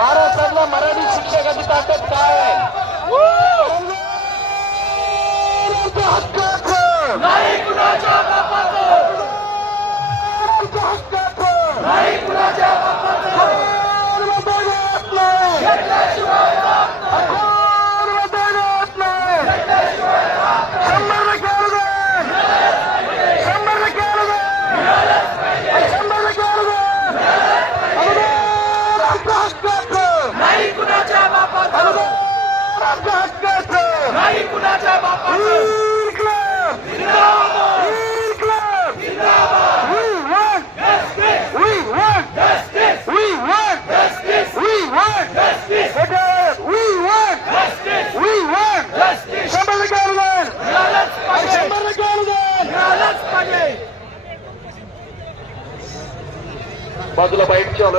महाराष्ट्रातला मराठी शिक्षकाची ताकद काय आहे हक्क Recep Akbaş'ı. İnkılap! Zindabad! İnkılap! Zindabad! We want justice! We want justice! We want justice! We want justice! Adalet! We want justice! We want justice! Şambalı Garı'dan! Riyalet Spagey! Şambalı Garı'dan! Riyalet Spagey! Bazıla bayıkçı alın.